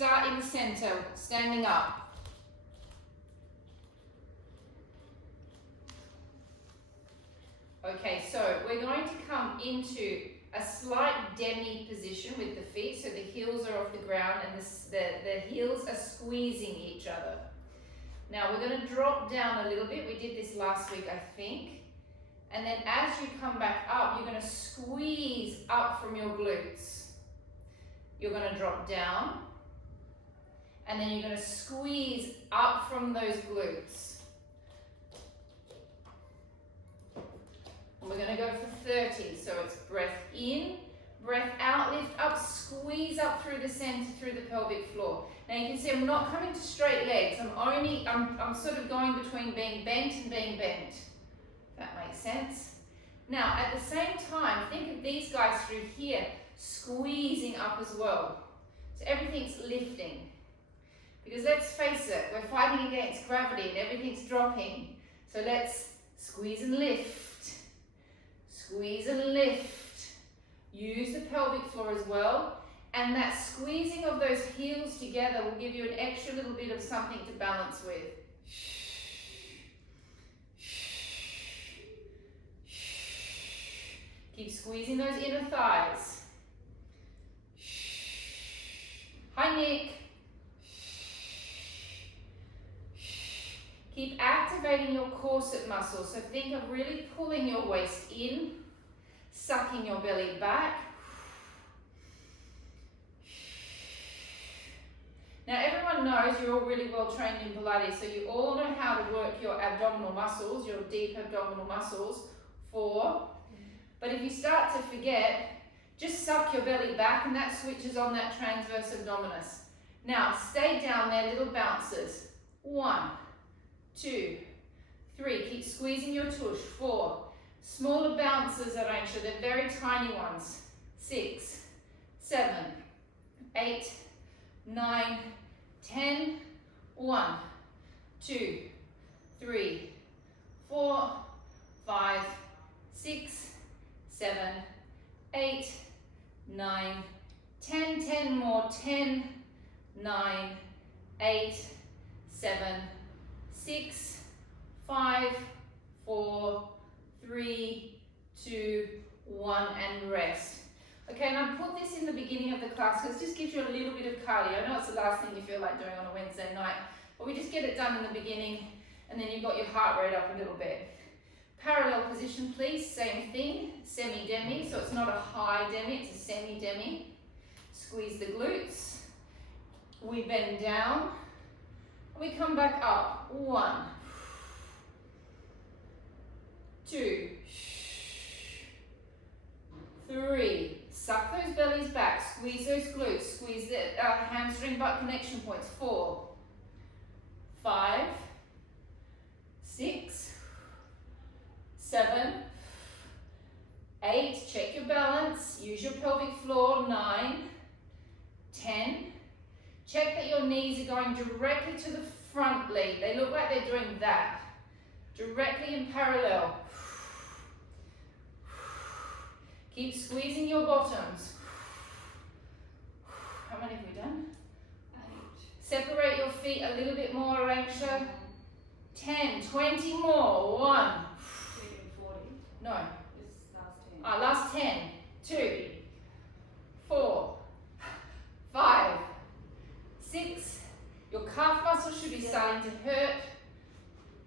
start in the center, standing up. Okay, so we're going to come into a slight demi position with the feet, so the heels are off the ground and the heels are squeezing each other. Now we're going to drop down a little bit. We did this last week, I think. And then as you come back up, you're going to squeeze up from your glutes. You're going to drop down. And then you're going to squeeze up from those glutes. And we're going to go for 30. So it's breath in, breath out, lift up, squeeze up through the center, through the pelvic floor. Now you can see I'm not coming to straight legs. I'm sort of going between being bent and being bent. If that makes sense. Now at the same time, think of these guys through here, squeezing up as well. So everything's lifting. Because let's face it, we're fighting against gravity and everything's dropping. So let's squeeze and lift. Squeeze and lift. Use the pelvic floor as well. And that squeezing of those heels together will give you an extra little bit of something to balance with. Keep squeezing those inner thighs. Hi, Nick. Keep activating your corset muscles. So think of really pulling your waist in, sucking your belly back. Now everyone knows you're all really well trained in Pilates, so you all know how to work your abdominal muscles, your deep abdominal muscles. 4. But if you start to forget, just suck your belly back and that switches on that transverse abdominis. Now stay down there, little bounces. 1, 2, 3. Keep squeezing your tush. 4. Smaller bounces, Arantxa, they're very tiny ones. 6, 7, 8, 9, 10. 1, 2, 3, 4, 5, 6, 7, 8, 9, 10. 10 more. 10, 9, 8, 7, 6, 5, 4, 3, 2, 1, and rest. Okay, and I put this in the beginning of the class because it just gives you a little bit of cardio. I know it's the last thing you feel like doing on a Wednesday night, but we just get it done in the beginning, and then you've got your heart rate up a little bit. Parallel position, please, same thing, semi-demi, so it's not a high demi, it's a semi-demi. Squeeze the glutes, we bend down, we come back up. 1, 2, 3. Suck those bellies back, squeeze those glutes, squeeze the hamstring butt connection points. 4, 5, 6, 7, 8. Check your balance, use your pelvic floor. 9, 10. Check that your knees are going directly to the front leg. They look like they're doing that. Directly in parallel. Keep squeezing your bottoms. How many have we done? 8. Separate your feet a little bit more, Arantxa. 10, 20 more. 1. 40. No. This last 10. Last 10. 2, 4, 5, 6. Your calf muscles should be starting to hurt.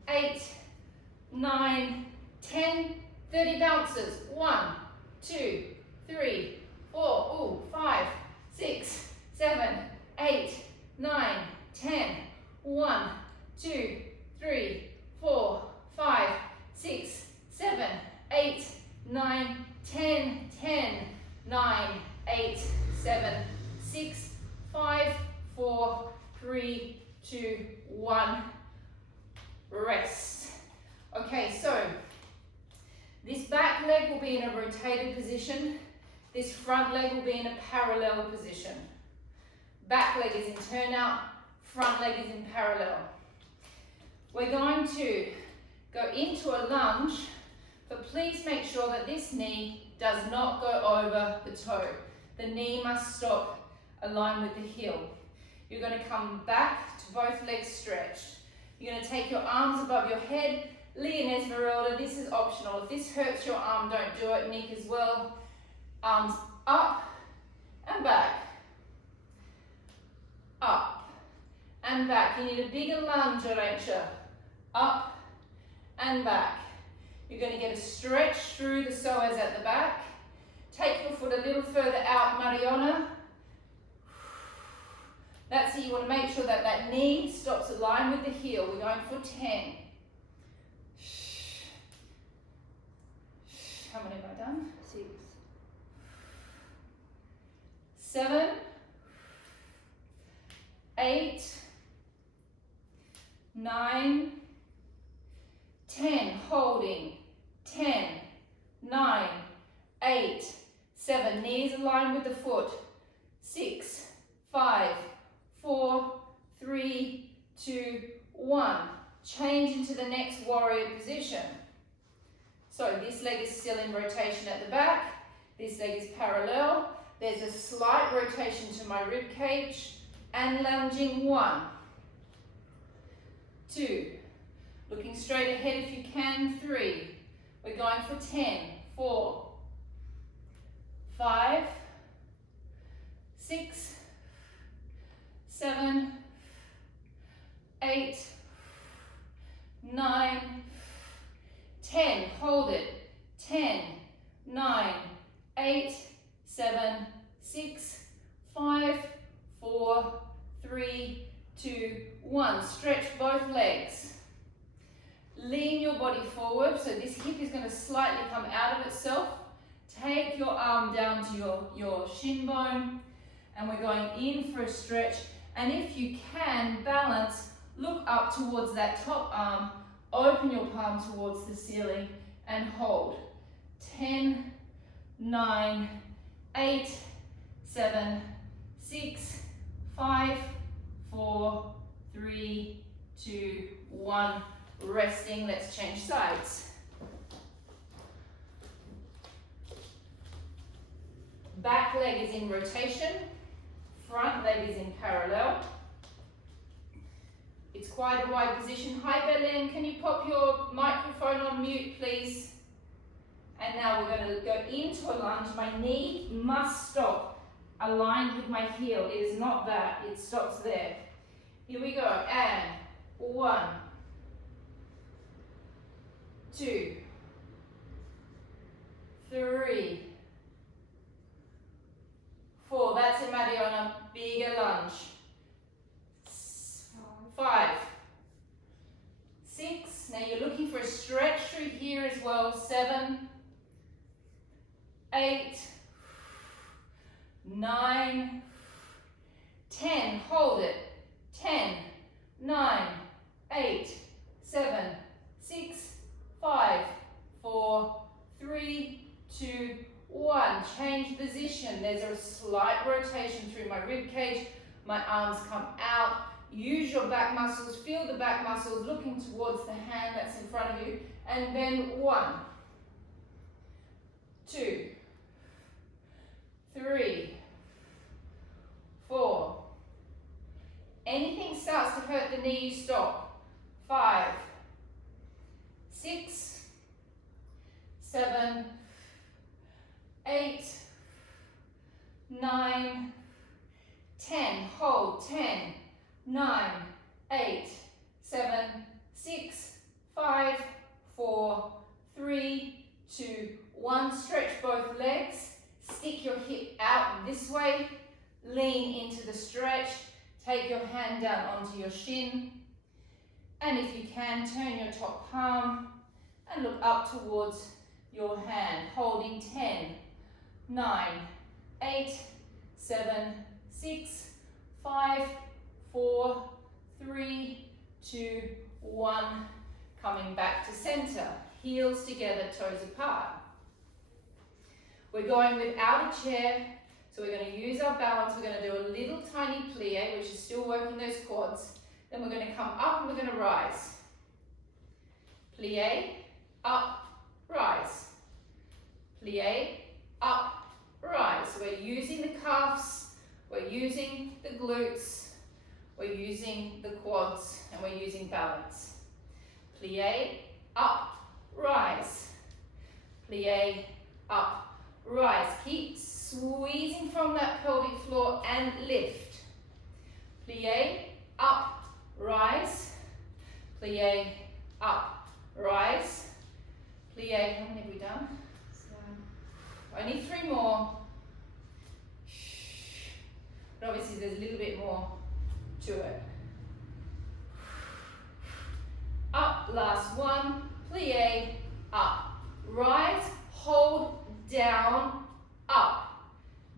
8, 9, 10, 30 bounces. 1, 2, 3, 4, 5, 6, 7, 8, 9, 10. 1, 2, 3, 4, 5, 6, 7, 8, 9, 10. 10, 9, 8, 7, 6, 5, 4, 3, 2, 1. Rest. Okay, so this back leg will be in a rotated position. This front leg will be in a parallel position. Back leg is in turnout, front leg is in parallel. We're going to go into a lunge, but please make sure that this knee does not go over the toe. The knee must stop aligned with the heel. You're going to come back to both legs stretched. You're going to take your arms above your head. Lee and Esmeralda, this is optional. If this hurts your arm, don't do it. Nick as well. Arms up and back. Up and back. You need a bigger lunge, Arancha. Up and back. You're going to get a stretch through the psoas at the back. Take your foot a little further out, Mariona. That's it. You want to make sure that that knee stops aligned with the heel. We're going for 10. How many have I done? 6. 7. 8. 9. 10. Holding. 10. 9. 8. 7. Knees aligned with the foot. 6. 5. 4. 3. 2. 1. Change into the next warrior position. So this leg is still in rotation at the back. This leg is parallel. There's a slight rotation to my rib cage and lunging. 1. 2. Looking straight ahead if you can. 3. We're going for 10. 4. 5. 6. 7. 8. 9. 10. Hold it. 10. 9. 8. 7. 6. 5. 4. 3. 2. 1. Stretch both legs. Lean your body forward, so this hip is going to slightly come out of itself. Take your arm down to your shin bone, and we're going in for a stretch. And if you can, balance, look up towards that top arm, open your palm towards the ceiling, and hold. 10, 9, 8, 7, 6, 5, 4, 3, 2, 1. Resting, let's change sides. Back leg is in rotation, front leg is in parallel. It's quite a wide position. Hi Berlin, can you pop your microphone on mute please? And now we're going to go into a lunge. My knee must stop aligned with my heel. It is not that, it stops there. Here we go, and 1, 2, 3, 4, that's it Mariona, bigger lunge. 5, 6, now you're looking for a stretch through here as well. 7, 8, 9, 10, hold it. 10, 9, 8, 7, 6, 5, 4, 3, 2, 1. Change position. There's a slight rotation through my rib cage. My arms come out. Use your back muscles. Feel the back muscles looking towards the hand that's in front of you. And then 1, 2, 3, 4. Anything starts to hurt the knee, you stop. 5, 6, 7, 8, 9, 10. Hold. 10, 9, 8, 7, 6, 5, 4, 3, 2, 1. Stretch both legs. Stick your hip out this way. Lean into the stretch. Take your hand down onto your shin. And if you can, turn your top palm and look up towards your hand, holding 10, 9, 8, 7, 6, 5, 4, 3, 2, 1. Coming back to center, heels together, toes apart. We're going without a chair, so we're going to use our balance. We're going to do a little tiny plie, which is still working those quads. Then we're going to come up and we're going to rise. Plie, up, rise. Plie, up, rise. So we're using the calves, we're using the glutes, we're using the quads and we're using balance. Plie, up, rise. Plie, up, rise. Keep squeezing from that pelvic floor and lift. Plie, up, rise. Plie, up, rise. Plie, how many have we done? Only 3 more. But obviously there's a little bit more to it. Up, last one. Plie, up, rise, hold, down, up,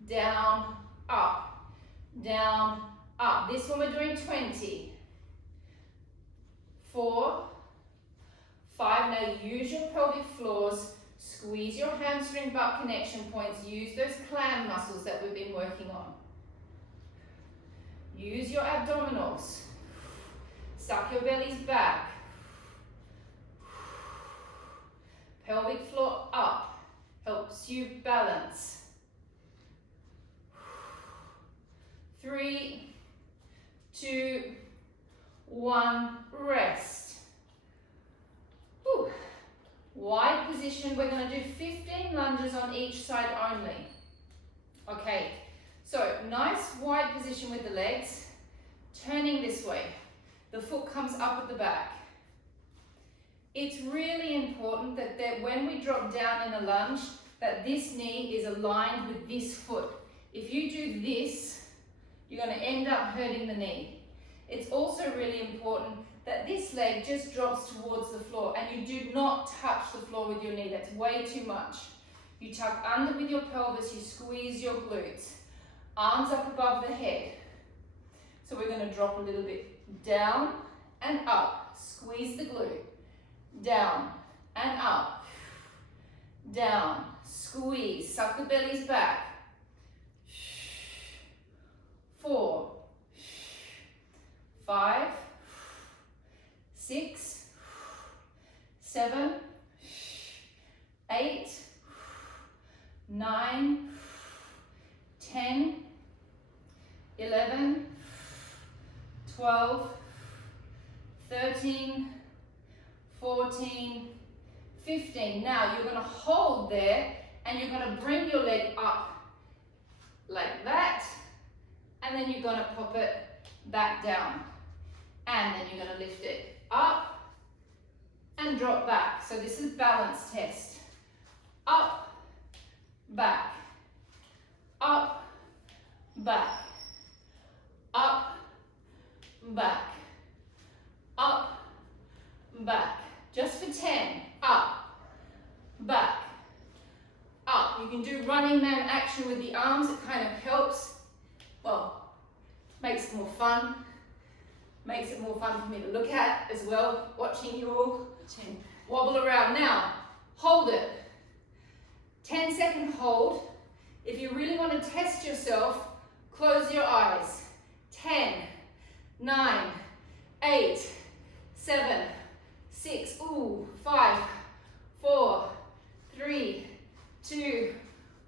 down, up, down, up. This one we're doing 20. 4, 5. Now use your pelvic floors. Squeeze your hamstring butt connection points. Use those clam muscles that we've been working on. Use your abdominals. Suck your bellies back. Pelvic floor up. Helps you balance. 3, 2, 1. Rest. Whew. Wide position, we're going to do 15 lunges on each side only. Okay, so nice wide position with the legs, turning this way. The foot comes up at the back. It's really important that when we drop down in a lunge, that this knee is aligned with this foot. If you do this, you're going to end up hurting the knee. It's also really important that this leg just drops towards the floor and you do not touch the floor with your knee. That's way too much. You tuck under with your pelvis, you squeeze your glutes. Arms up above the head. So we're going to drop a little bit down and up. Squeeze the glute. Down and up. Down. Squeeze. Suck the bellies back. 4, 5, 6, 7, 8, 9, 10, 11, 12, 13, 14, 15. Now you're going to hold there and you're going to bring your leg up like that, and then you're going to pop it back down, and then you're going to lift it up and drop back. So this is balance test. Up, back, up, back, up, back, up, back. Just for 10. Up, back, up. You can do running man action with the arms. It kind of helps, well, makes it more fun. Makes it more fun for me to look at as well, watching you all wobble around. Now, hold it. 10-second hold. If you really want to test yourself, close your eyes. 10, 9, 8, 7, 6, 5, 4, 3, 2,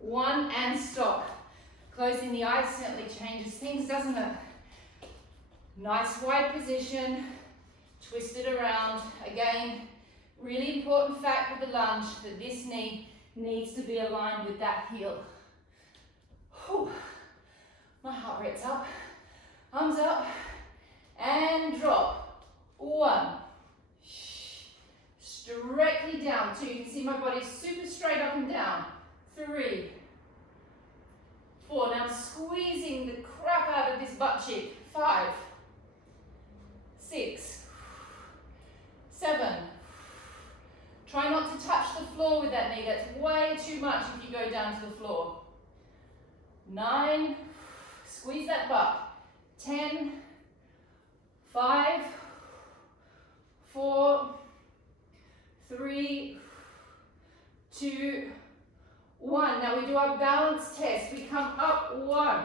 1, and stop. Closing the eyes certainly changes things, doesn't it? Nice wide position, twist it around. Again, really important fact with the lunge that this knee needs to be aligned with that heel. Whew. My heart rate's up, arms up, and drop. 1. Directly down. 2. You can see my body super straight up and down. 3, 4. Now I'm squeezing the crap out of this butt cheek. 5, 6, 7. Try not to touch the floor with that knee. That's way too much if you go down to the floor. 9. Squeeze that butt. 10, 5, 4, 3, 2, 1. Now we do our balance test. We come up 1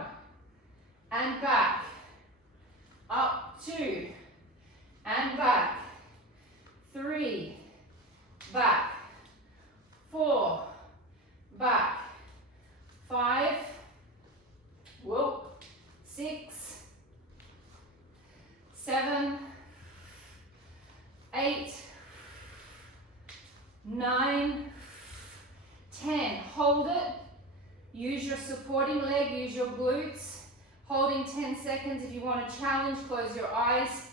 and back. Up 2 and back. 3, back. 4, back. 5, whoa, 6, Use your supporting leg, use your glutes. Holding 10 seconds. If you want to challenge, close your eyes.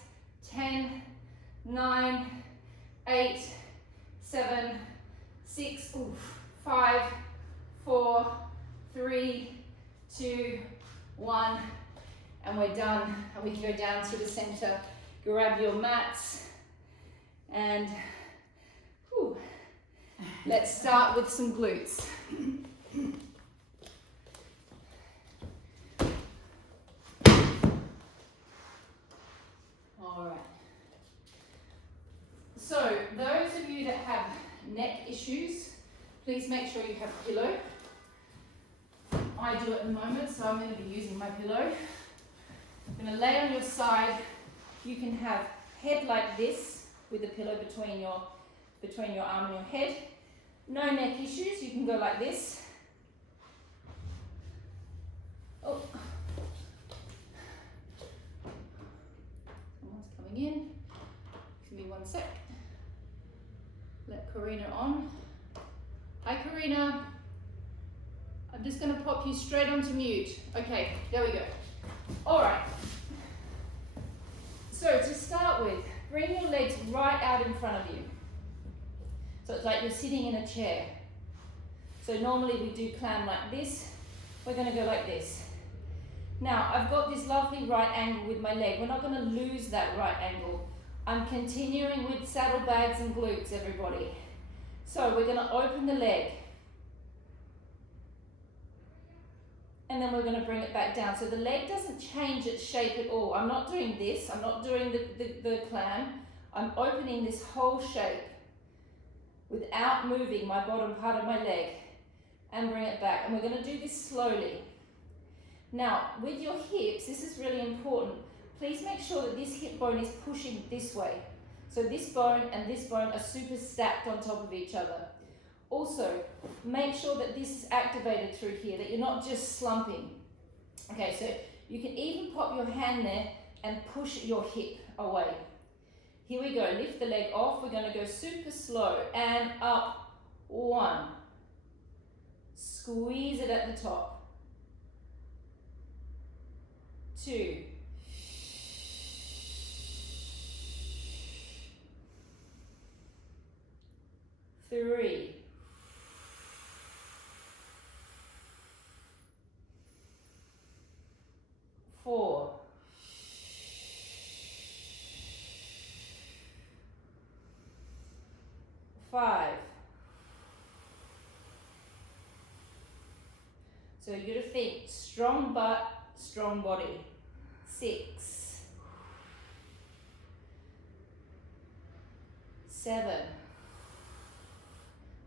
10, 9, 8, 7, 6, 5, 4, 3, 2, 1. And we're done. And we can go down to the center. Grab your mats. And let's start with some glutes. All right. So those of you that have neck issues, please make sure you have a pillow. I do at the moment, so I'm going to be using my pillow. I'm going to lay on your side. You can have head like this with the pillow between your arm and your head. No neck issues, you can go like this. Oh. Someone's coming in. Give me 1 sec. Let Karina on. Hi Karina. I'm just going to pop you straight onto mute. Okay, there we go. All right. So to start with, bring your legs right out in front of you. So it's like you're sitting in a chair. So normally we do climb like this. We're going to go like this. Now I've got this lovely right angle with my leg. We're not going to lose that right angle. I'm continuing with saddlebags and glutes, everybody. So we're going to open the leg. And then we're going to bring it back down. So the leg doesn't change its shape at all. I'm not doing this. I'm not doing the clam. I'm opening this whole shape without moving my bottom part of my leg, and bring it back. And we're going to do this slowly. Now, with your hips, this is really important. Please make sure that this hip bone is pushing this way. So this bone and this bone are super stacked on top of each other. Also, make sure that this is activated through here, that you're not just slumping. Okay, so you can even pop your hand there and push your hip away. Here we go, lift the leg off. We're going to go super slow and up. 1. Squeeze it at the top. 2. 3. 4. 5. So you got to think strong butt, strong body. 6. 7.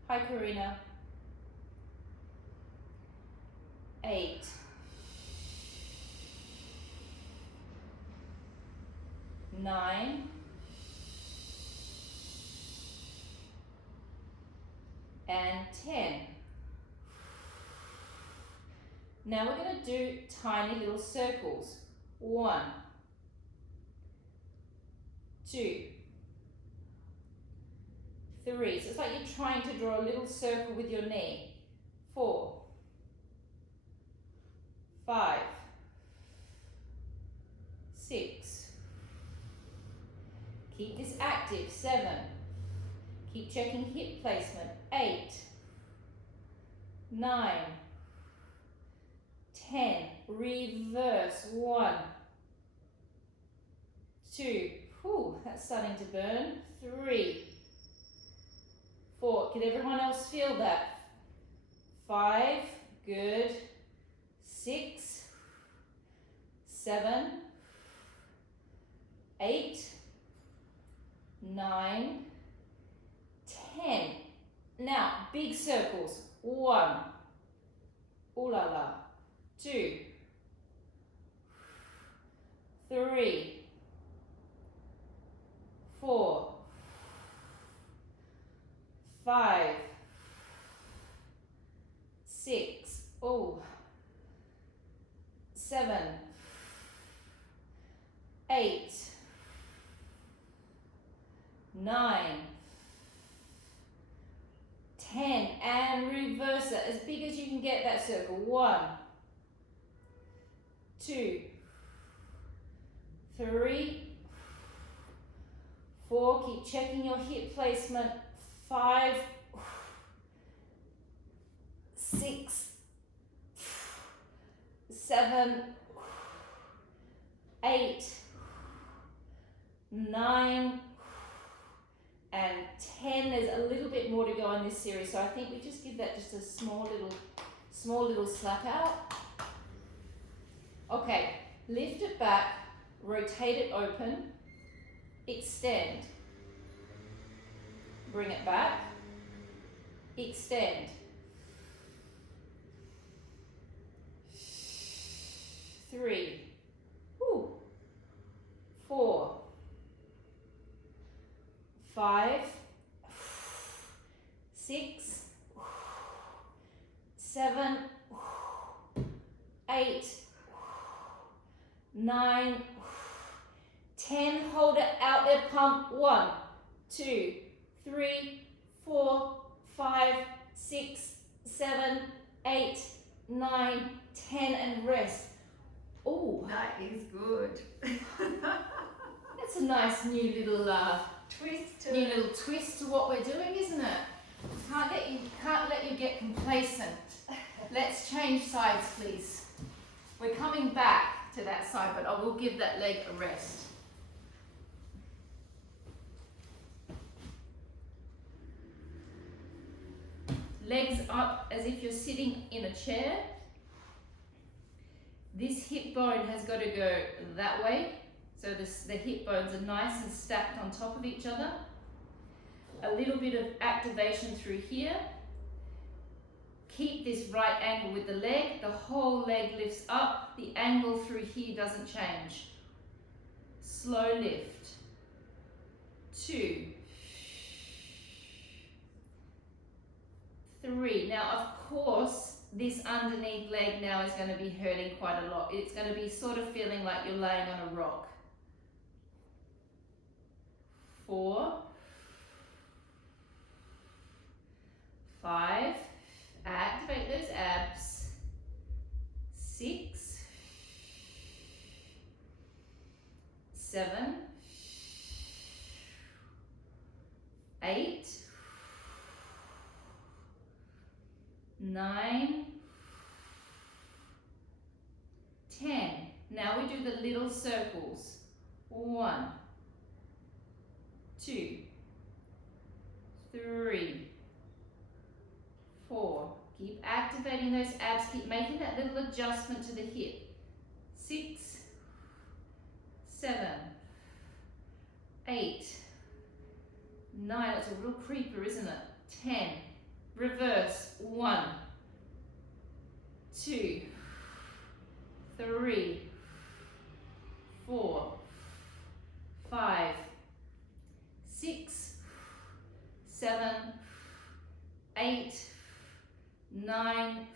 Hi Karina. 8. 9. 10. Now we're going to do tiny little circles. 1, 2, 3. So it's like you're trying to draw a little circle with your knee. 4, 5, 6. Keep this active. 7. Keep checking hip placement. 8, 9, 10. Reverse. 1, 2. Whew, that's starting to burn. 3, 4. Can everyone else feel that? 5. Good. 6, 7, 8, 9, 10. Now, big circles. 1. Ooh la la. 2. 3. 4. 5. 6. Oh. 7. 8. 9. 10, and reverse it as big as you can get that circle. 1, 2, 3, 4, keep checking your hip placement. 5, 6, 7, 8, 9, and 10. There's a little bit more to go in this series, so I think we just give that just a small little slap out. Okay, lift it back, rotate it open, extend, bring it back, extend, 3, 4, 5, 6, 7, 8, 9, 10. Hold it out there, pump. 1, 2, 3, 4, 5, 6, 7, 8, 9, 10, and rest. Oh, That is good. that's a nice new little twist to what we're doing, isn't it? Can't let you get complacent. Let's change sides, please. We're coming back to that side, but I will give that leg a rest. Legs up as if you're sitting in a chair. This hip bone has got to go that way. So the hip bones are nice and stacked on top of each other. A little bit of activation through here. Keep this right angle with the leg. The whole leg lifts up. The angle through here doesn't change. Slow lift. 2, 3. Now, of course, this underneath leg now is going to be hurting quite a lot. It's going to be sort of feeling like you're laying on a rock. 4, 5, activate those abs. 6, 7, 8, 9, 10. Now we do the little circles. 1, 2, 3, 4. Keep activating those abs. Keep making that little adjustment to the hip. 6, 7, 8, 9. It's a real creeper, isn't it? 10. Reverse. 1, 2, 3, 4, 5, 6, 7, 8, 9,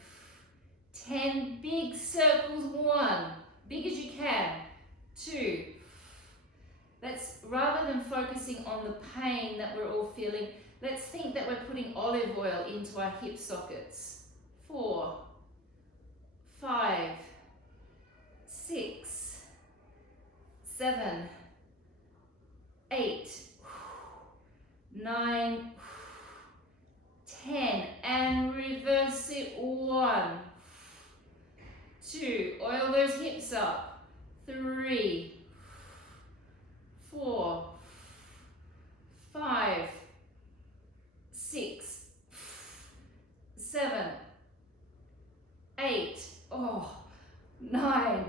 10. Big circles. 1, big as you can. 2. Let's, rather than focusing on the pain that we're all feeling, let's think that we're putting olive oil into our hip sockets. 4, 5, 6, 7, 8, 9, 10, and reverse it. 1, 2, oil those hips up. 3, 4, 5, 6, 7, 8, 9,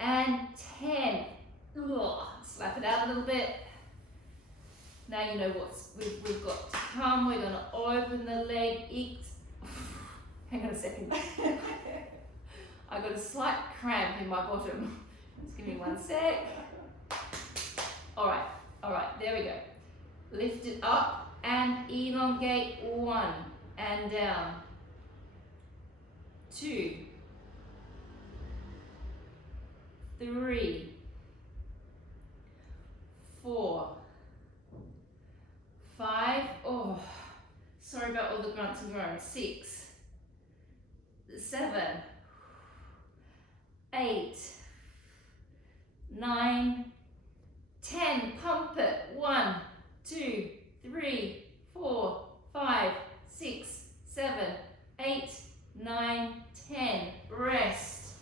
and 10. Slap it out a little bit. Now you know we've got to come. We're going to open the leg. Hang on a second. I got a slight cramp in my bottom. Just give me 1 sec. All right, there we go. Lift it up and elongate. 1, and down. 2, 3, 4, 5. Sorry about all the nice and grown. 6, 7, 8, 9, 10. Pump it. 1, 2, 3, 4, 5, 6, 7, 8, 9, 10. Rest.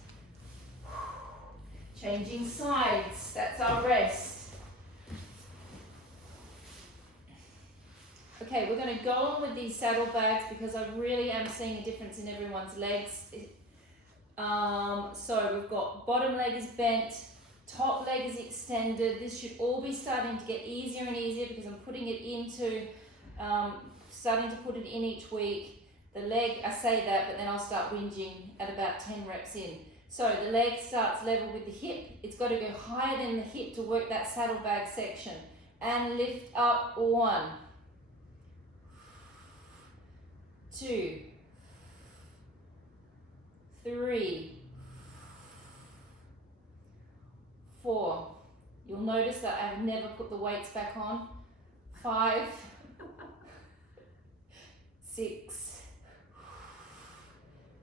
Changing sides. That's our rest. Okay, we're going to go on with these saddlebags because I really am seeing a difference in everyone's legs. So we've got bottom leg is bent, top leg is extended. This should all be starting to get easier and easier because I'm putting it into, starting to put it in each week. The leg, I say that, but then I'll start whinging at about 10 reps in. So the leg starts level with the hip. It's got to go higher than the hip to work that saddlebag section. And lift up. 1, 2, 3, 4. You'll notice that I've never put the weights back on. 5, 6,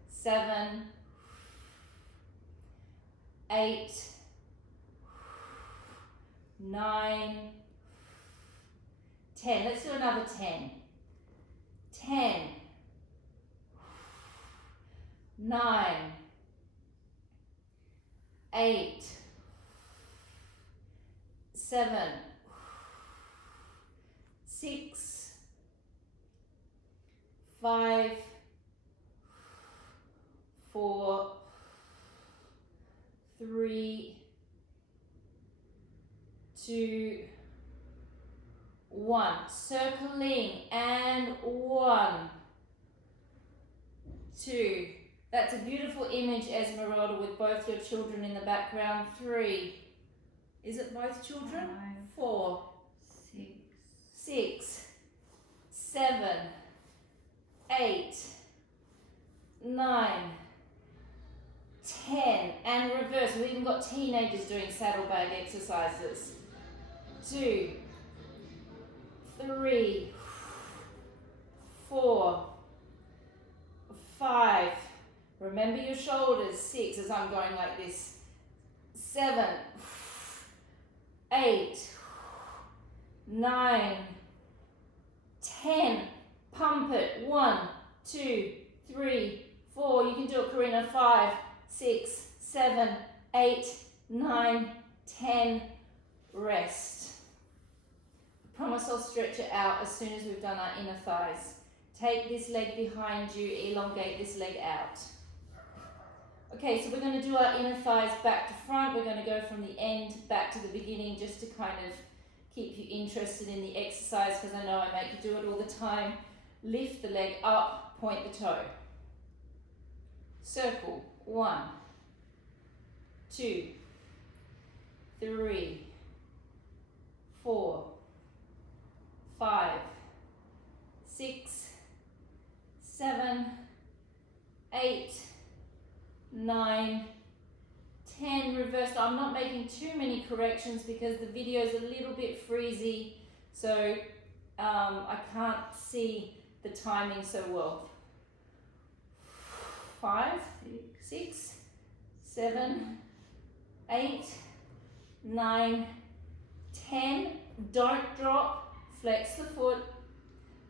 7, 8, 9, 10. Let's do another 10. 10, 9, 8, 7, 6, 5, 4, 3, 2, 1. Circling and 1, 2. That's a beautiful image, Esmeralda, with both your children in the background. 3. Is it both children? 4, 6, 7, 8, 9, 10. And reverse. We've even got teenagers doing saddlebag exercises. 2, 3, 4, 5. Remember your shoulders. 6, as I'm going like this. 7, 8, 9, 10. Pump it. 1, 2, 3, 4. You can do it, Karina. 5, 6, 7, 8, 9, 10. Rest. I promise I'll stretch it out as soon as we've done our inner thighs. Take this leg behind you, elongate this leg out. Okay, so we're going to do our inner thighs back to front. We're going to go from the end back to the beginning just to kind of keep you interested in the exercise because I know I make you do it all the time. Lift the leg up, point the toe. Circle. 1, 2, 3, 4, 5, 6, 7, 8, 9, 10. Reverse. I'm not making too many corrections because the video is a little bit freezy, so I can't see the timing so well. 5, 6, 7, 8, 9, 10. Don't drop. Flex the foot.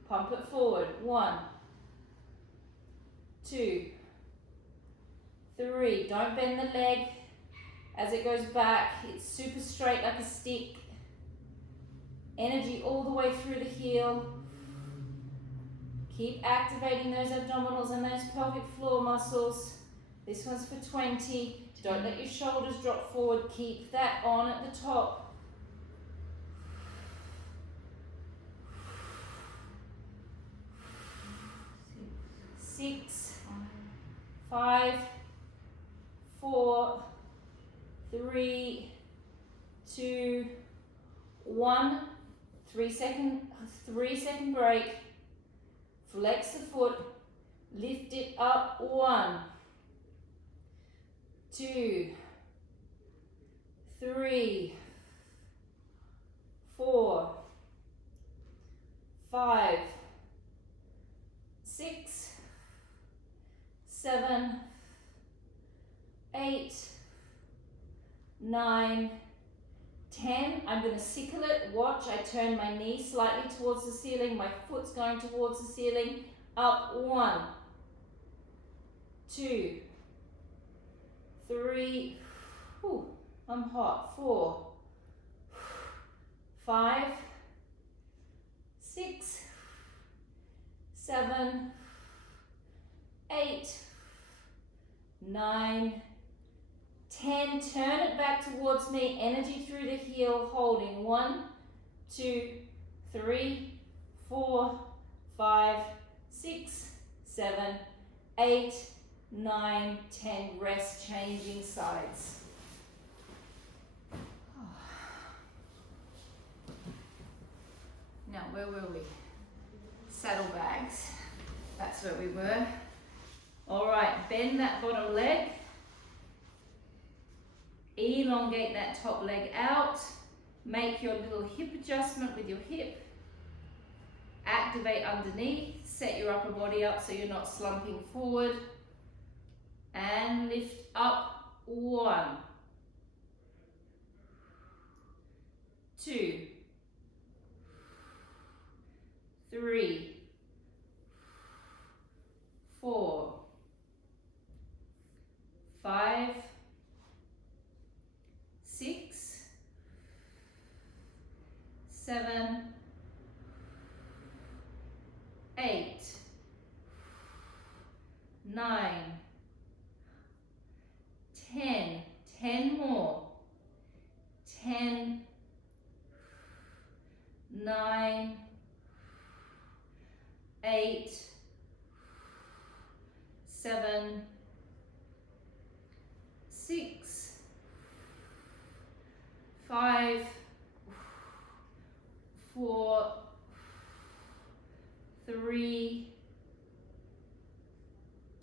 Pump it forward. 1, 2, 3. Don't bend the leg as it goes back. It's super straight like a stick. Energy all the way through the heel. Keep activating those abdominals and those pelvic floor muscles. This one's for 20. Don't let your shoulders drop forward. Keep that on at the top. 6, 5, 4, 3, 2, 1. 3-second break. Flex the foot. Lift it up. 1, 2, 3, 4, 5, 6, 7, 8, 9, 10. I'm going to sickle it. Watch, I turn my knee slightly towards the ceiling. My foot's going towards the ceiling. Up. 1, 2, 3. Ooh, I'm hot. 4, 5, 6, 7, 8, 9, 10. Turn it back towards me. Energy through the heel, holding. 1, 2, 3, 4, 5, 6, 7, 8, 9, 10. Rest, changing sides. Now, where were we? Saddlebags. That's where we were. All right, bend that bottom leg. Elongate that top leg out. Make your little hip adjustment with your hip. Activate underneath. Set your upper body up so you're not slumping forward. And lift up. 1, 2, 3, 4, 5, 6, 7, 8, 9, 10. 10 more. 10, 9, 8, 7, 6, 5, 4, 3,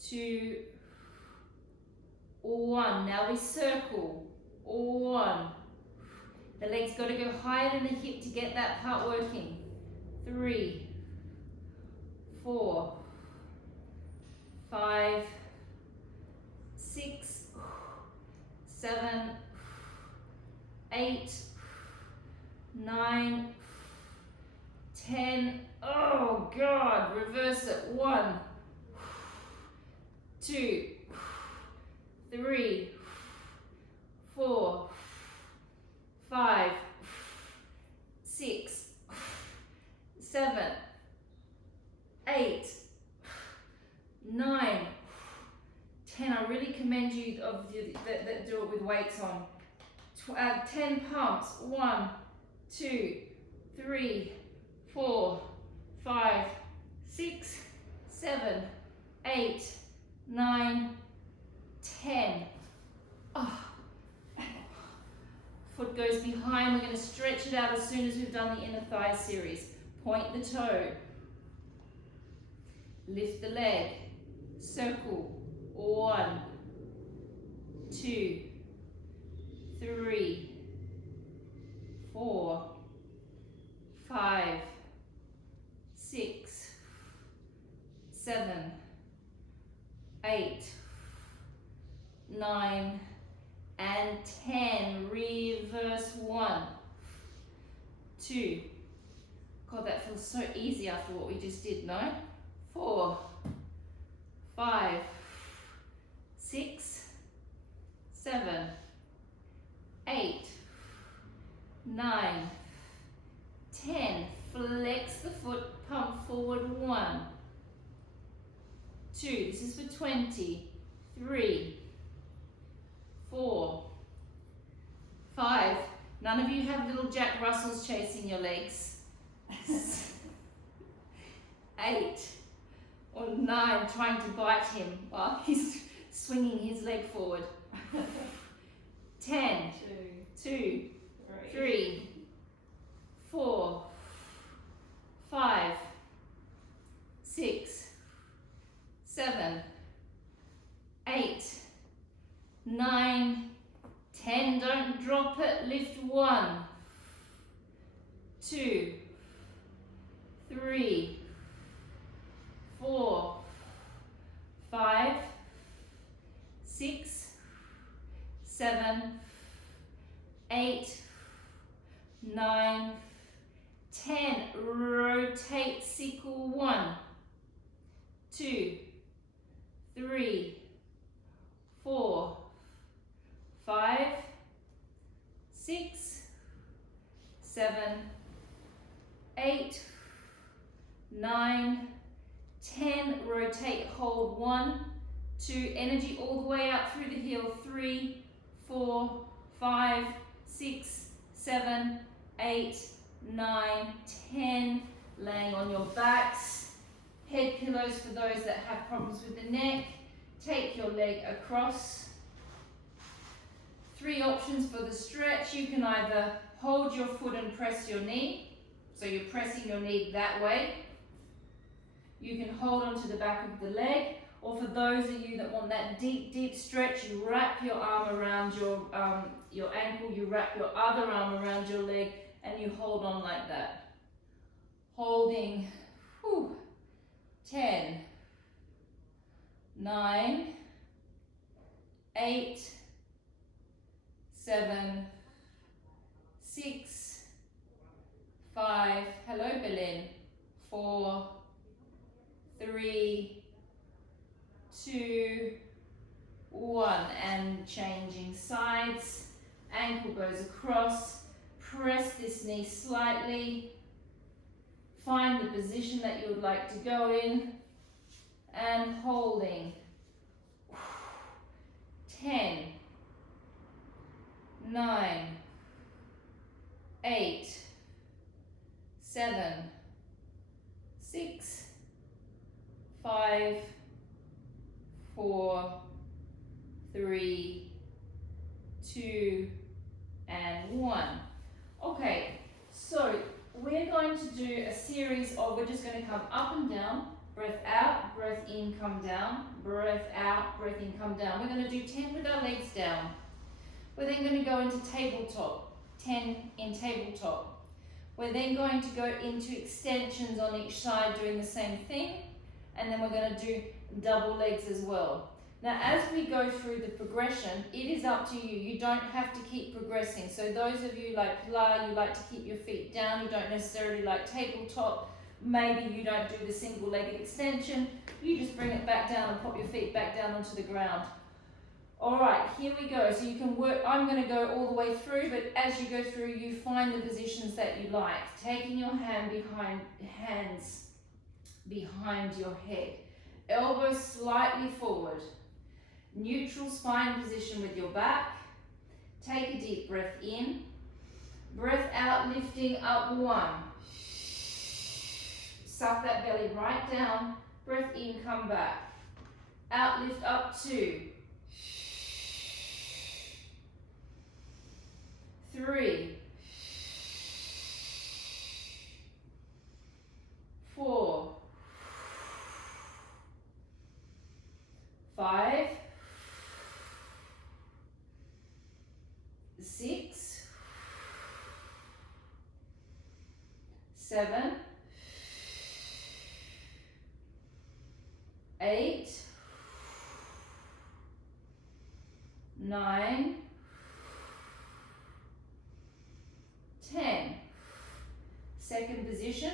2, 1. Now we circle. 1. The leg's got to go higher than the hip to get that part working. 3, 4, 5, 6, 7, 8, 9, 10. Oh God, reverse it. 1, 2, 3, 4, 5, 6, 7, 8, 9, 10. I really commend you that do it with weights on. 10 pumps. 1, 2, 3, 4, 5, 6, 7, 8, 9, 10. Oh. Foot goes behind. We're going to stretch it out as soon as we've done the inner thigh series. Point the toe. Lift the leg. Circle. 1, 2, 3, 4, 5, 6, 7, 8, 9, and 10. Reverse. 1, 2. God, that feels so easy after what we just did, no? 4, 5, 6, 7, 8, 9, 10. Flex the foot, pump forward. 1, 2. This is for 20. 3, 4, 5. None of you have little Jack Russells chasing your legs. 8 or 9, trying to bite him while he's swinging his leg forward. 10, 2, 3, 4, 5, 6, 7, 8, 9, 10. Don't drop it. Lift. 1, 2, 3, 4, 5, 6, 7, 8, 9, 10. Rotate, circle. 1, 2, 3, 4, 5, 6, 7, 8, 9, 10. Rotate, hold. 1, 2. Energy all the way out through the heel. 3, 4, 5, 6, 7, 8, 9, 10. Laying on your backs. Head pillows for those that have problems with the neck. Take your leg across. 3 options for the stretch. You can either hold your foot and press your knee. So you're pressing your knee that way. You can hold onto the back of the leg. Or for those of you that want that deep, deep stretch, you wrap your arm around your ankle, you wrap your other arm around your leg, and you hold on like that. Holding, 10, 9, 8, 7, 6, 5, hello Berlin, 4, 3, 2, 1, and changing sides. Ankle goes across. Press this knee slightly. Find the position that you would like to go in. And holding. 10, 9, 8, 7, 6, 5, 4, 3, 2, and 1. Okay, so we're going to do a series of, we're just going to come up and down, breath out, breath in, come down, breath out, breath in, come down. We're going to do 10 with our legs down. We're then going to go into tabletop, 10 in tabletop. We're then going to go into extensions on each side doing the same thing, and then we're going to do double legs as well. Now as we go through the progression, it is up to you. You don't have to keep progressing. So those of you like Pilates, you like to keep your feet down, you don't necessarily like tabletop, maybe you don't do the single-legged extension, you just bring it back down and pop your feet back down onto the ground. Alright, here we go. So you can work, I'm going to go all the way through, but as you go through, you find the positions that you like. Taking your hands behind your head. Elbows slightly forward. Neutral spine position with your back. Take a deep breath in. Breath out, lifting up. 1. Suck that belly right down. Breath in, come back. Out, lift up. 2. 3. 4. 5. 6. 7. 8. 9. 10. Second position,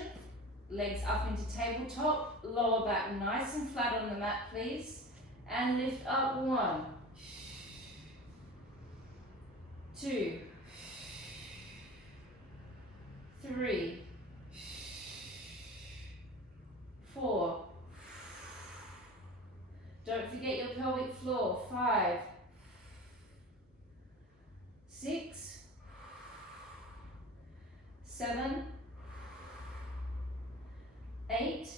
legs up into tabletop, lower back nice and flat on the mat please, and lift up. 1, 2, 3, 4. Don't forget your pelvic floor. 5, 6, 7, 8,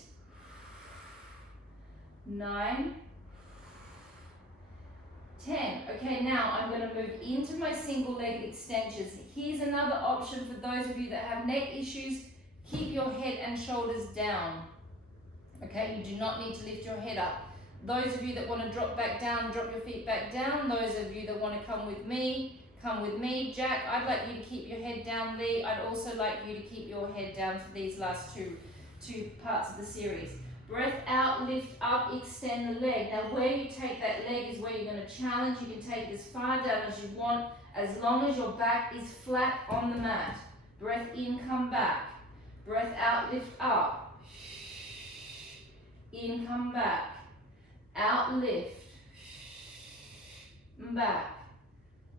9, 10. Okay, now I'm going to move into my single-legged extensions. Here's another option for those of you that have neck issues. Keep your head and shoulders down. Okay, you do not need to lift your head up. Those of you that want to drop back down, drop your feet back down. Those of you that want to come with me, come with me. Jack, I'd like you to keep your head down. Lee, I'd also like you to keep your head down for these last two parts of the series. Breath out, lift up, extend the leg. Now where you take that leg is where you're going to challenge. You can take it as far down as you want, as long as your back is flat on the mat. Breath in, come back. Breath out, lift up. In, come back. Out, lift. Back.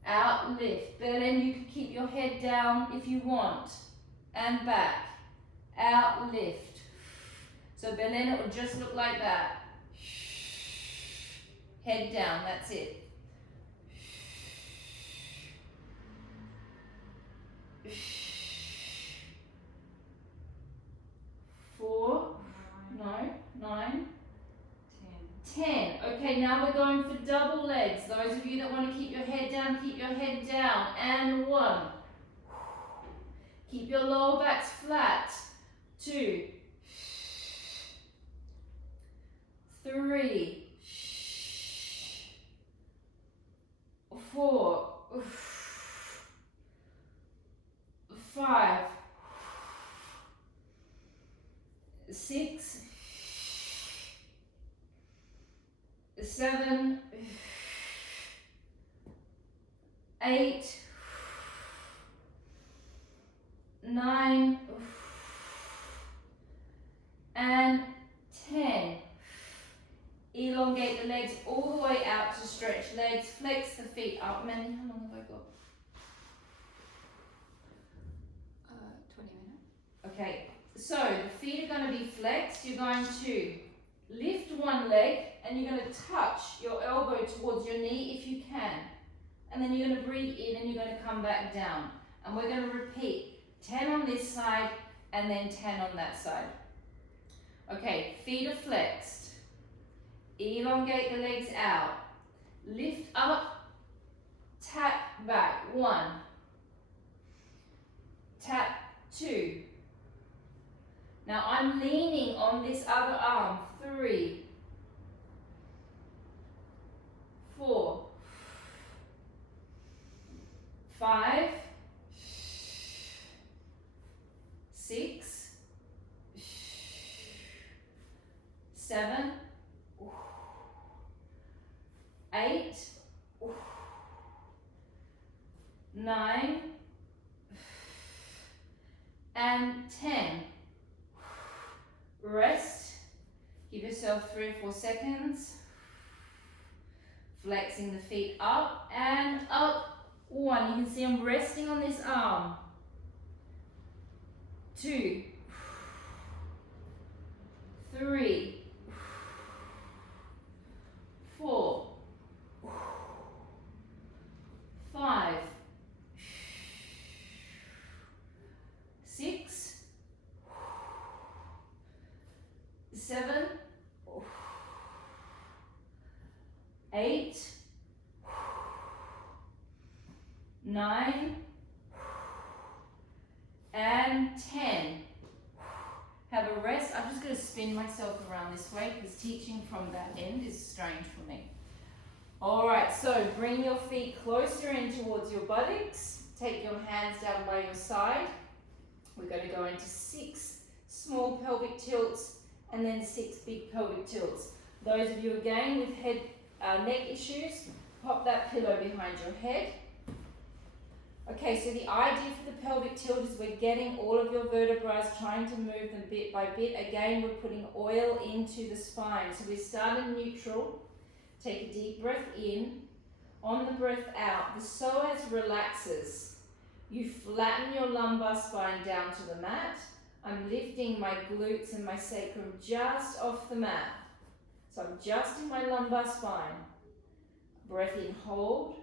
Out, lift. Then you can keep your head down if you want. And back. Out, lift. So then it will just look like that. Head down, that's it. Four, no, 9, 10. Okay, now we're going for double legs. Those of you that want to keep your head down, keep your head down. And 1. Keep your lower backs flat. 2. 3, 4, 5, 6, 7, 8, 9, and 10. Elongate the legs all the way out to stretch legs. Flex the feet up. Mandy, how long have I got? 20 minutes. Okay, so the feet are going to be flexed. You're going to lift one leg and you're going to touch your elbow towards your knee if you can. And then you're going to breathe in and you're going to come back down. And we're going to repeat 10 on this side and then 10 on that side. Okay, feet are flexed. Elongate the legs out. Lift up, tap back. 1. Tap 2. Now I'm leaning on this other arm. 3, 4, 5, 6, 7, 8, 9, and 10. Rest. Give yourself 3 or 4 seconds. Flexing the feet up and up. 1. You can see I'm resting on this arm. 2, 3, 4, 5, 6, 7, 8, 9, and 10. Have a rest. I'm just going to spin myself around this way because teaching from that end is strange for me. Alright, so bring your feet closer in towards your buttocks. Take your hands down by your side. We're going to go into 6 small pelvic tilts and then 6 big pelvic tilts. Those of you again with neck issues, pop that pillow behind your head. Okay, so the idea for the pelvic tilt is we're getting all of your vertebrae, trying to move them bit by bit. Again, we're putting oil into the spine. So we start in neutral. Take a deep breath in. On the breath out, the psoas relaxes. You flatten your lumbar spine down to the mat. I'm lifting my glutes and my sacrum just off the mat. So I'm just in my lumbar spine. Breath in, hold.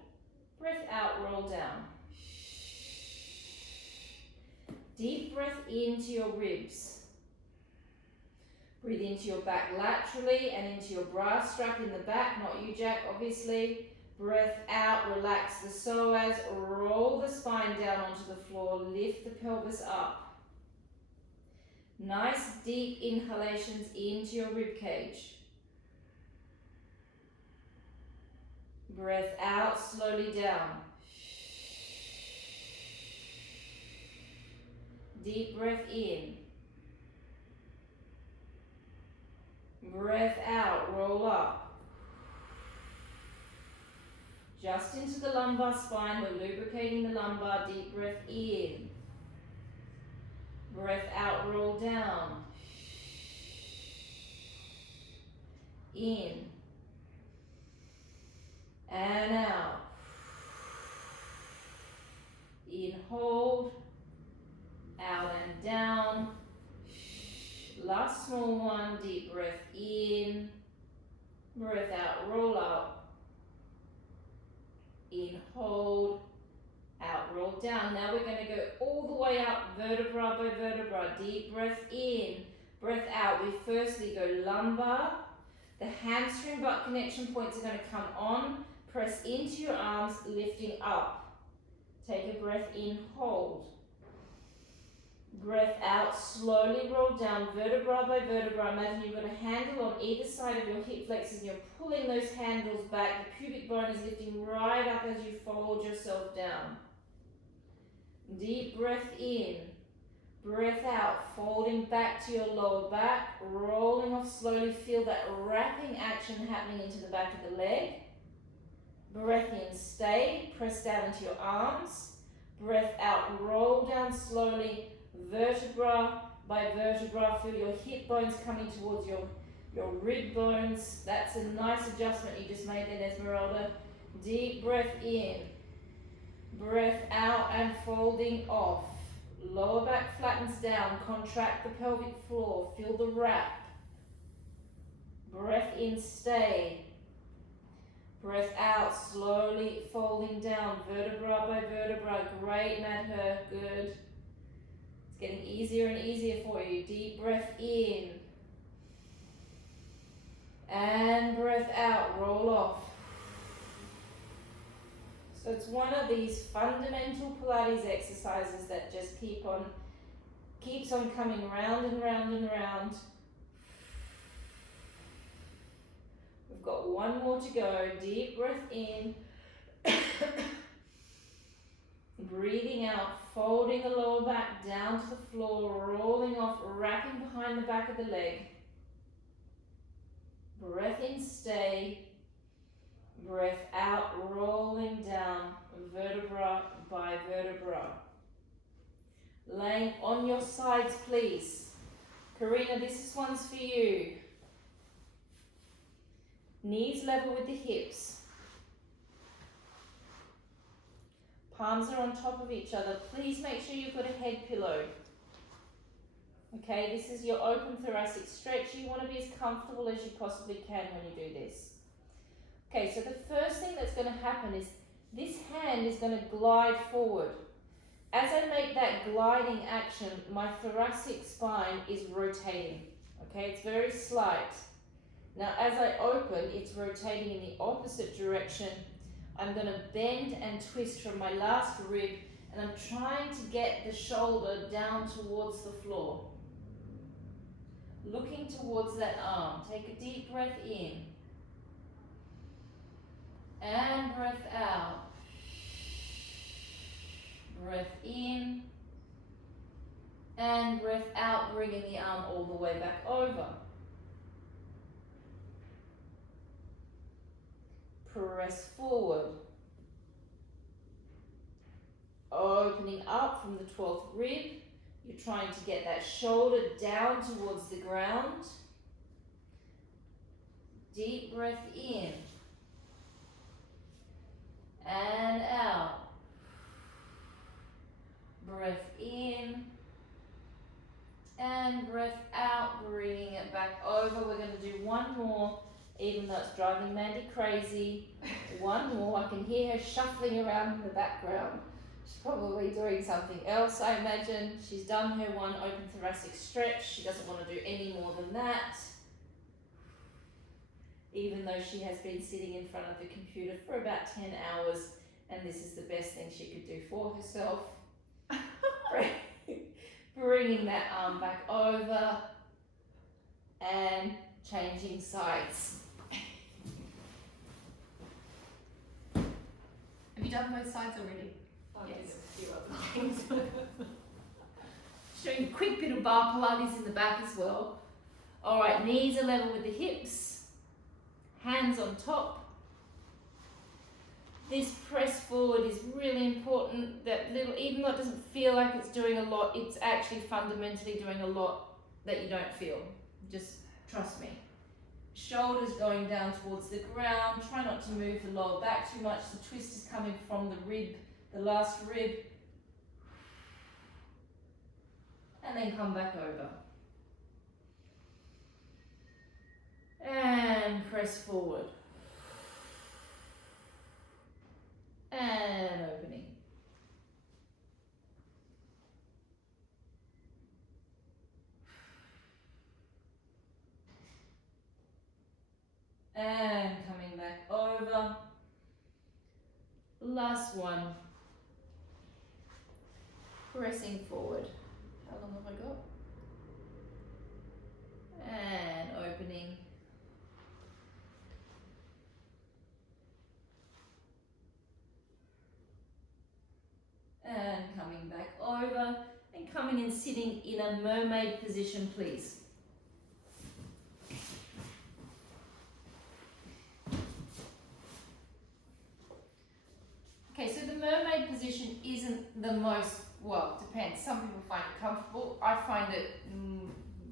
Breath out, roll down. Deep breath into your ribs. Breathe into your back laterally and into your bra strap in the back, not you, Jack, obviously. Breath out, relax the psoas, roll the spine down onto the floor, lift the pelvis up. Nice deep inhalations into your rib cage. Breath out, slowly down. Deep breath in. Breath out, roll up. Just into the lumbar spine, we're lubricating the lumbar, deep breath in. Breath out, roll down. In. And out. In, hold. Out and down. Last small one, deep breath in. Breath out, roll up. In, hold. Out, roll down. Now we're going to go all the way up, vertebra by vertebra. Deep breath in, breath out. We firstly go lumbar. The hamstring butt connection points are going to come on. Press into your arms, lifting up. Take a breath in, hold. Breath out, slowly roll down, vertebra by vertebra. Imagine you've got a handle on either side of your hip flexors and you're pulling those handles back. The pubic bone is lifting right up as you fold yourself down. Deep breath in, breath out, folding back to your lower back, rolling off slowly. Feel that wrapping action happening into the back of the leg. Breath in, stay, press down into your arms. Breath out, roll down slowly, vertebra by vertebra. Feel your hip bones coming towards your rib bones. That's a nice adjustment you just made there, Esmeralda. Deep breath in. Breath out and folding off. Lower back flattens down. Contract the pelvic floor. Feel the wrap. Breath in, stay. Breath out, slowly folding down. Vertebra by vertebra. Great, Madhur. Good. It's getting easier and easier for you. Deep breath in. And breath out. Roll off. So it's one of these fundamental Pilates exercises that just keeps on coming round and round and round. We've got one more to go. Deep breath in. Breathing out, folding the lower back down to the floor, rolling off, wrapping behind the back of the leg. Breath in, stay. Breath out, rolling down, vertebra by vertebra. Laying on your sides, please. Karina, this one's for you. Knees level with the hips. Palms are on top of each other. Please make sure you've got a head pillow. Okay, this is your open thoracic stretch. You want to be as comfortable as you possibly can when you do this. Okay, so the first thing that's going to happen is this hand is going to glide forward. As I make that gliding action, my thoracic spine is rotating. Okay, it's very slight. Now, as I open, it's rotating in the opposite direction. I'm going to bend and twist from my last rib, and I'm trying to get the shoulder down towards the floor. Looking towards that arm. Take a deep breath in. And breath out. Breath in. And breath out, bringing the arm all the way back over. Press forward. Opening up from the 12th rib. You're trying to get that shoulder down towards the ground. Deep breath in. And out. Breath in. And breath out, bringing it back over. We're going to do one more, even though it's driving Mandy crazy. One more. I can hear her shuffling around in the background. She's probably doing something else, I imagine. She's done her one open thoracic stretch. She doesn't want to do any more than that. Even though she has been sitting in front of the computer for about 10 hours, and this is the best thing she could do for herself. Bringing that arm back over and changing sides. Have you done both sides already? Yes. A few other things. Showing a quick bit of bar Pilates in the back as well. All right, knees are level with the hips, hands on top. This press forward is really important. That little, even though it doesn't feel like it's doing a lot, it's actually fundamentally doing a lot that you don't feel. Just trust me. Shoulders going down towards the ground. Try not to move the lower back too much. The twist is coming from the rib, the last rib. And then come back over. And press forward. And opening. And coming back over. Last one. Pressing forward. How long have I got? And opening. And coming back over. And coming and sitting in a mermaid position, please. Okay, so the mermaid position isn't the most, well, depends. Some people find it comfortable. I find it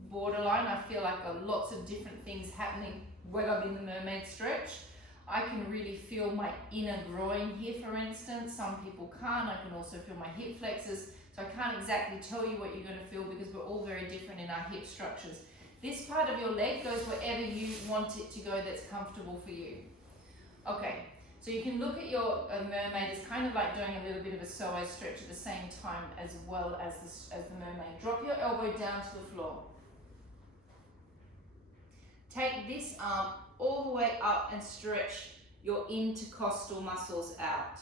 borderline. I feel like lots of different things happening when I'm in the mermaid stretch. I can really feel my inner groin here, for instance. Some people can't. I can also feel my hip flexors. So I can't exactly tell you what you're going to feel because we're all very different in our hip structures. This part of your leg goes wherever you want it to go that's comfortable for you. Okay. So you can look at your mermaid as kind of like doing a little bit of a psoas stretch at the same time as well as the mermaid. Drop your elbow down to the floor. Take this arm all the way up and stretch your intercostal muscles out.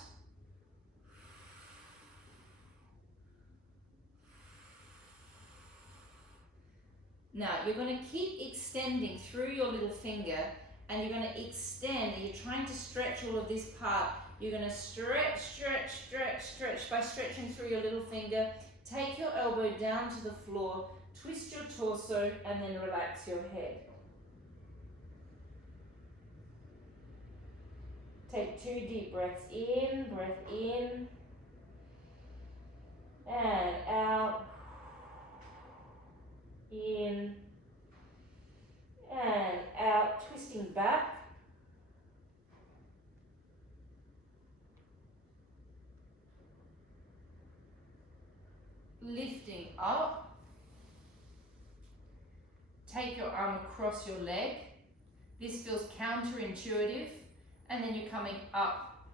Now you're going to keep extending through your little finger. And you're going to extend, and you're trying to stretch all of this part. You're going to stretch, stretch, stretch, stretch by stretching through your little finger. Take your elbow down to the floor, twist your torso, and then relax your head. Take 2 deep breaths in, and out, in, and out, twisting back. Lifting up. Take your arm across your leg. This feels counterintuitive. And then you're coming up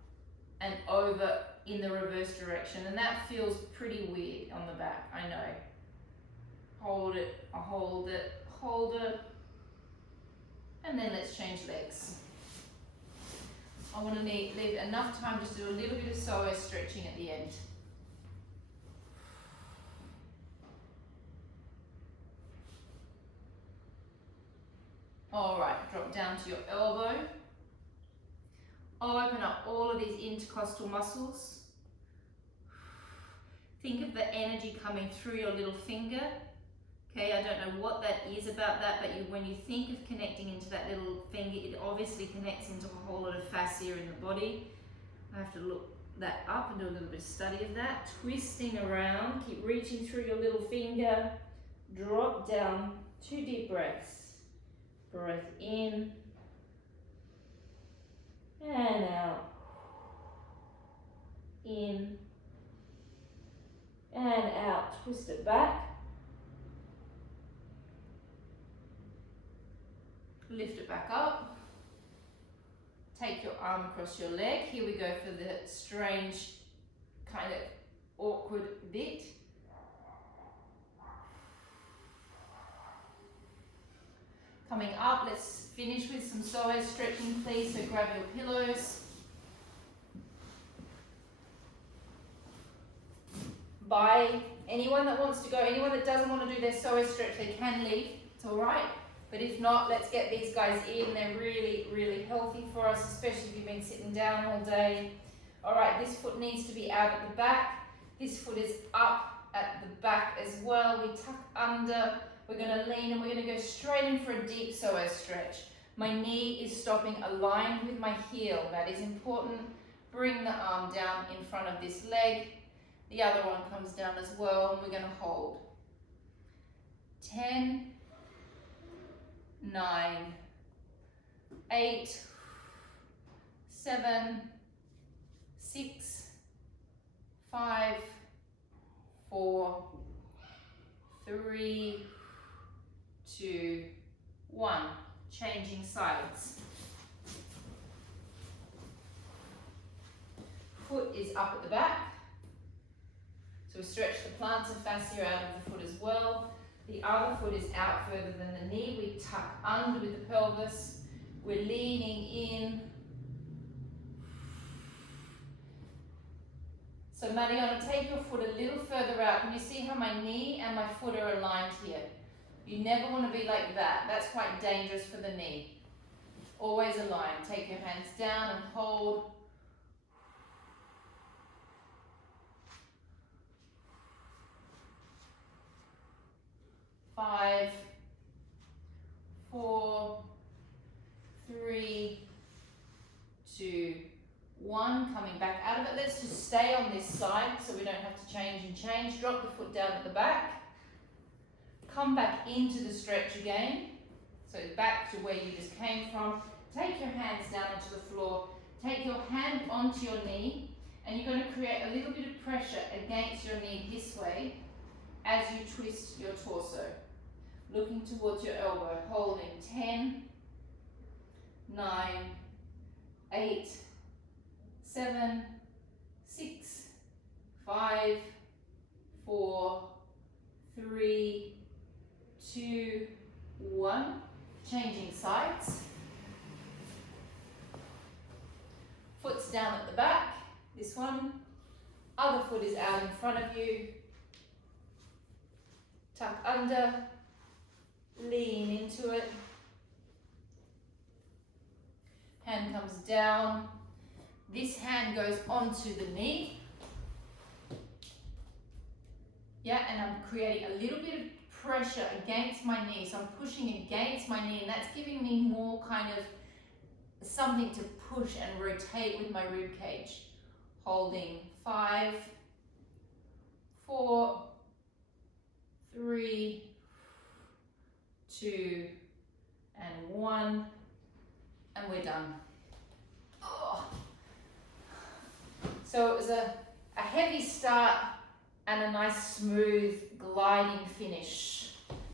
and over in the reverse direction. And that feels pretty weird on the back, I know. Hold it, hold it, hold it. And then let's change legs. I want to leave enough time just to do a little bit of psoas stretching at the end. All right, drop down to your elbow. Open up all of these intercostal muscles. Think of the energy coming through your little finger. Okay, I don't know what that is about that, but when you think of connecting into that little finger, it obviously connects into a whole lot of fascia in the body. I have to look that up and do a little bit of study of that. Twisting around, keep reaching through your little finger. Drop down, 2 deep breaths. Breath in and out. In and out. Twist it back. Lift it back up. Take your arm across your leg. Here we go for the strange, kind of awkward bit. Coming up, let's finish with some psoas stretching, please. So grab your pillows. Bye. Anyone that wants to go, anyone that doesn't want to do their psoas stretch, they can leave. It's all right. But if not, let's get these guys in. They're really, really healthy for us, especially if you've been sitting down all day. All right, this foot needs to be out at the back. This foot is up at the back as well. We tuck under. We're going to lean and we're going to go straight in for a deep psoas stretch. My knee is stopping aligned with my heel. That is important. Bring the arm down in front of this leg. The other one comes down as well, and we're going to hold. 10, 9, 8, 7, 6, 5, 4, 3, 2, 1. Changing sides. Foot is up at the back. So we stretch the plantar fascia out of the foot as well. The other foot is out further than the knee. We tuck under with the pelvis. We're leaning in. So Maddie, I'm going to take your foot a little further out. Can you see how my knee and my foot are aligned here? You never want to be like that. That's quite dangerous for the knee. Always align. Take your hands down and hold. Five, 4, 3, 2, 1. Coming back out of it. Let's just stay on this side so we don't have to change and change. Drop the foot down at the back. Come back into the stretch again. So back to where you just came from. Take your hands down onto the floor. Take your hand onto your knee, and you're going to create a little bit of pressure against your knee this way as you twist your torso. Looking towards your elbow, holding 10, 9, 8, 7, 6, 5, 4, 3, 2, 1. Changing sides. Foot's down at the back. This one. Other foot is out in front of you. Tuck under. Lean into it. Hand comes down. This hand goes onto the knee. Yeah, and I'm creating a little bit of pressure against my knee. So I'm pushing against my knee, and that's giving me more kind of something to push and rotate with my rib cage. Holding 5, 4, 3, 2, and 1, and we're done. Oh. So it was a heavy start and a nice smooth gliding finish.